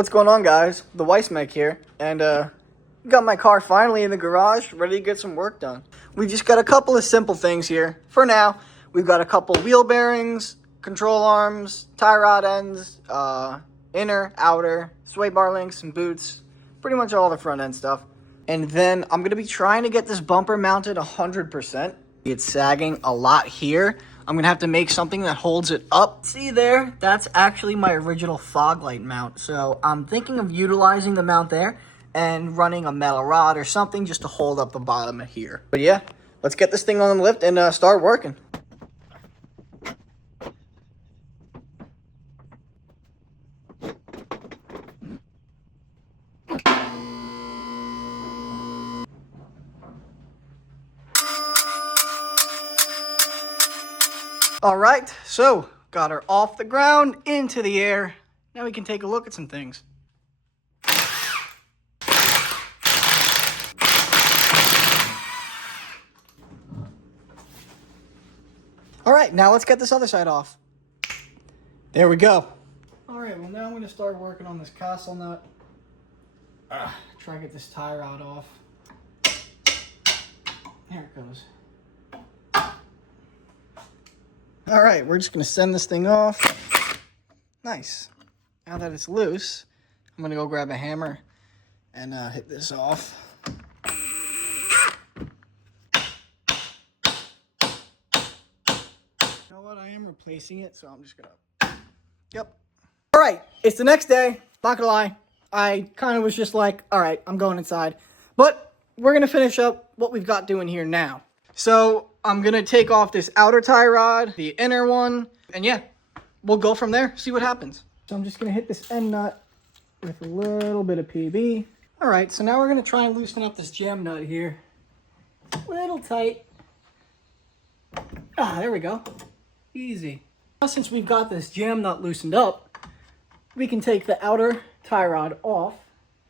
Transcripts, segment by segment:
What's going on, guys? The Weissmech here, and got my car finally in the garage, ready to get some work done. We just got a couple of simple things here. For now, we've got a couple wheel bearings, control arms, tie rod ends, inner, outer, sway bar links, and boots. Pretty much all the front end stuff. And then I'm going to be trying to get this bumper mounted 100%. It's sagging a lot here. I'm going to have to make something that holds it up. See there? That's actually my original fog light mount. So I'm thinking of utilizing the mount there and running a metal rod or something just to hold up the bottom of here. But yeah, let's get this thing on the lift and start working. All right, so got her off the ground, into the air. Now we can take a look at some things. All right, now let's get this other side off. There we go. All right, well now I'm gonna start working on this castle nut. Try to get this tie rod off. There it goes. All right, we're just gonna send this thing off. Nice. Now that it's loose, I'm gonna go grab a hammer and hit this off. You know what? I am replacing it, so I'm just gonna. Yep. All right, it's the next day. Not gonna lie, I kind of was just like, all right, I'm going inside, but we're gonna finish up what we've got doing here now. So I'm going to take off this outer tie rod, the inner one, and yeah, we'll go from there, see what happens. So I'm just going to hit this end nut with a little bit of PB. All right, so now we're going to try and loosen up this jam nut here. A little tight. There we go. Easy. Now since we've got this jam nut loosened up, we can take the outer tie rod off.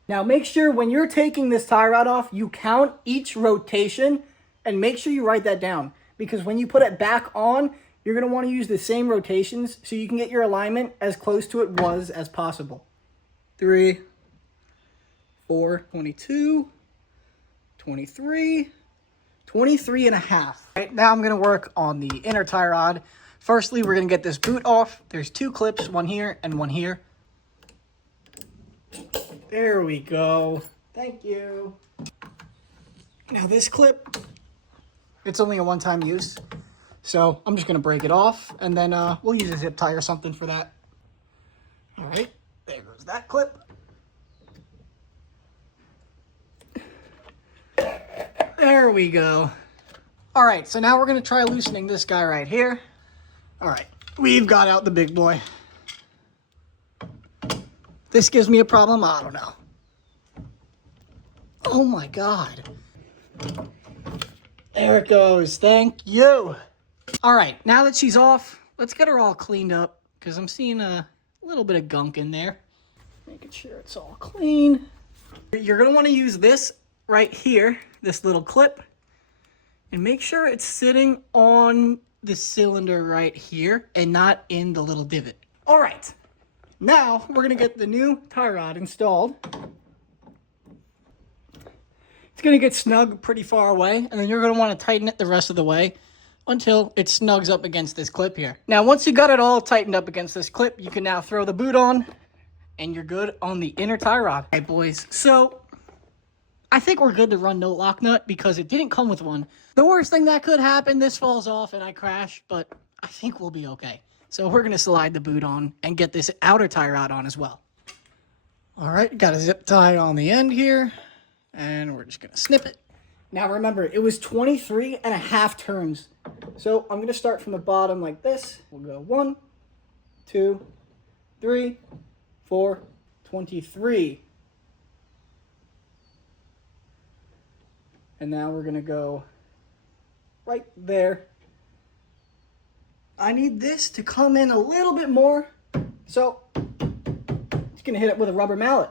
Now make sure when you're taking this tie rod off, you count each rotation. And make sure you write that down, because when you put it back on, you're going to want to use the same rotations so you can get your alignment as close to it was as possible. 3, 4, 22, 23, 23 and a half. Right, now I'm going to work on the inner tie rod. Firstly, we're going to get this boot off. There's 2 clips, one here and one here. There we go. Thank you. Now this clip, it's only a one-time use, so I'm just going to break it off, and then we'll use a zip tie or something for that. All right, there goes that clip. There we go. All right, so now we're going to try loosening this guy right here. All right, we've got out the big boy. This gives me a problem? I don't know. Oh my God. There it goes. Thank you. All right, now that she's off, let's get her all cleaned up, because I'm seeing a little bit of gunk in there. Making sure it's all clean. You're going to want to use this right here, this little clip, and make sure it's sitting on the cylinder right here and not in the little divot. All right, now we're going to get the new tie rod installed. It's going to get snug pretty far away, and then you're going to want to tighten it the rest of the way until it snugs up against this clip here. Now, once you got it all tightened up against this clip, you can now throw the boot on, and you're good on the inner tie rod. All right, boys, so I think we're good to run no lock nut because it didn't come with one. The worst thing that could happen, this falls off and I crash, but I think we'll be okay. So we're going to slide the boot on and get this outer tie rod on as well. All right, got a zip tie on the end here. And we're just going to snip it. Now remember, it was 23 and a half turns. So I'm going to start from the bottom like this. We'll go 1, 2, 3, 4, 23. And now we're going to go right there. I need this to come in a little bit more. So I'm just going to hit it with a rubber mallet.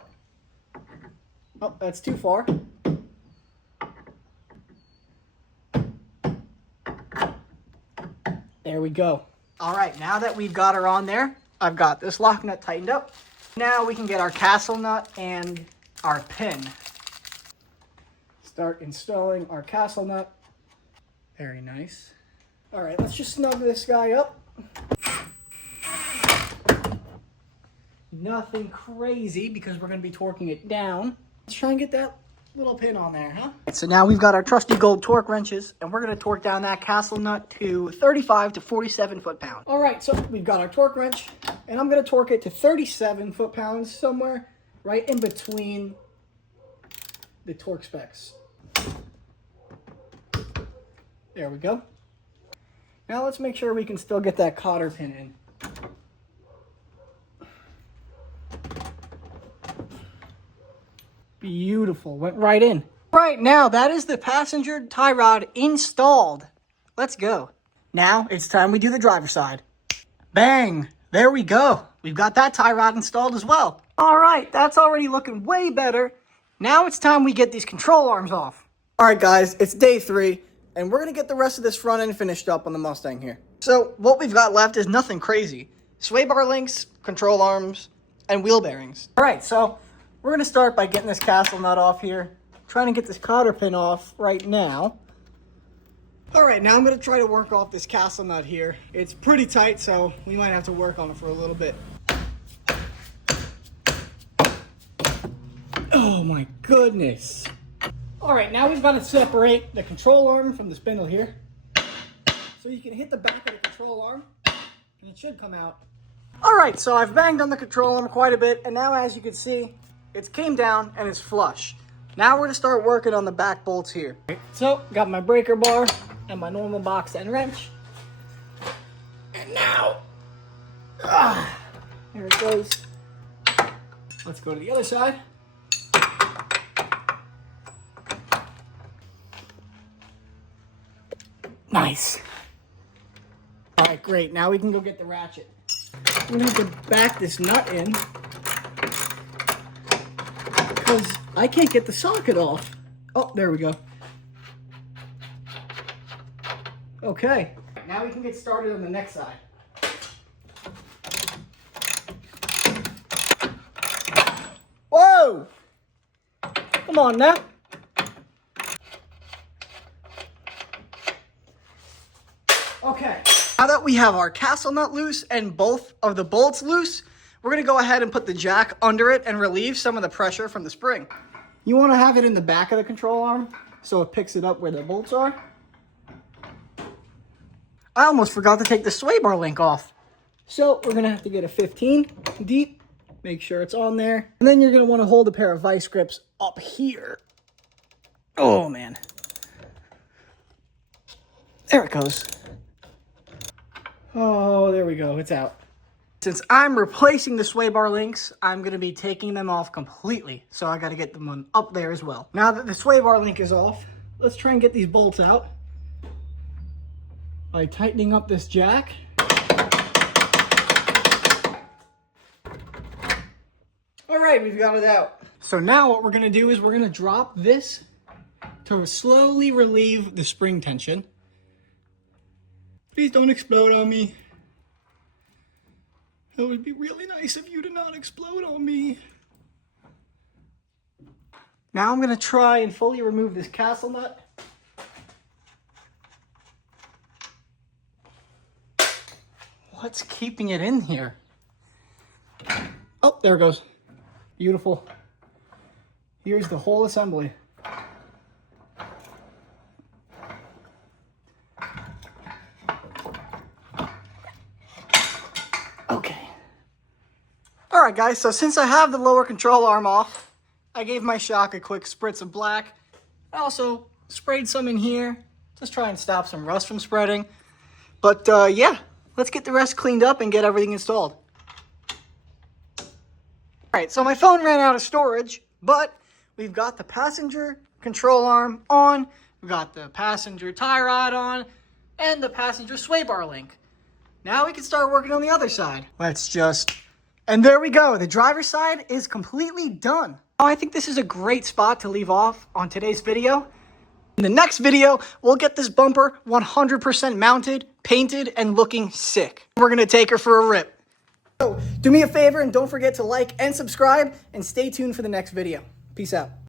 Oh, that's too far. There we go. All right, now that we've got her on there, I've got this lock nut tightened up. Now we can get our castle nut and our pin. Start installing our castle nut. Very nice. All right, let's just snug this guy up. Nothing crazy because we're going to be torquing it down. Let's try and get that little pin on there, huh? So now we've got our trusty gold torque wrenches, and we're going to torque down that castle nut to 35 to 47 foot-pounds. All right, so we've got our torque wrench, and I'm going to torque it to 37 foot-pounds, somewhere right in between the torque specs. There we go. Now let's make sure we can still get that cotter pin in. Beautiful, went right in. Right now, that is the passenger tie rod installed. Let's go. Now it's time we do the driver's side. Bang, there we go. We've got that tie rod installed as well. All right, that's already looking way better. Now it's time we get these control arms off. All right, guys, it's day 3, and we're gonna get the rest of this front end finished up on the Mustang here. So what we've got left is nothing crazy. Sway bar links, control arms, and wheel bearings. All right, so we're gonna start by getting this castle nut off here. Trying to get this cotter pin off right now. All right, now I'm gonna try to work off this castle nut here. It's pretty tight, so we might have to work on it for a little bit. Oh my goodness. All right, now we've got to separate the control arm from the spindle here. So you can hit the back of the control arm and it should come out. All right, so I've banged on the control arm quite a bit, and now as you can see, it's came down and it's flush. Now we're gonna start working on the back bolts here. So, got my breaker bar and my normal box end wrench. And now, there it goes. Let's go to the other side. Nice. All right, great. Now we can go get the ratchet. We're gonna have to back this nut in because I can't get the socket off. Oh, there we go. Okay. Now we can get started on the next side. Whoa! Come on now. Okay, now that we have our castle nut loose and both of the bolts loose, we're gonna go ahead and put the jack under it and relieve some of the pressure from the spring. You wanna have it in the back of the control arm so it picks it up where the bolts are. I almost forgot to take the sway bar link off. So we're gonna have to get a 15 deep, make sure it's on there. And then you're gonna wanna hold a pair of vice grips up here. Oh man. There it goes. Oh, there we go, it's out. Since I'm replacing the sway bar links, I'm gonna be taking them off completely. So I gotta get them up there as well. Now that the sway bar link is off, let's try and get these bolts out by tightening up this jack. All right, we've got it out. So now what we're gonna do is we're gonna drop this to slowly relieve the spring tension. Please don't explode on me. That would be really nice of you to not explode on me. Now I'm gonna try and fully remove this castle nut. What's keeping it in here? Oh, there it goes. Beautiful. Here's the whole assembly. Okay. All right, guys, so since I have the lower control arm off, I gave my shock a quick spritz of black. I also sprayed some in here, just try and stop some rust from spreading. But yeah, let's get the rest cleaned up and get everything installed. All right, so my phone ran out of storage, but we've got the passenger control arm on, we got the passenger tie rod on, and the passenger sway bar link. Now we can start working on the other side. And there we go. The driver's side is completely done. Now I think this is a great spot to leave off on today's video. In the next video, we'll get this bumper 100% mounted, painted, and looking sick. We're gonna take her for a rip. So do me a favor and don't forget to like and subscribe, and stay tuned for the next video. Peace out.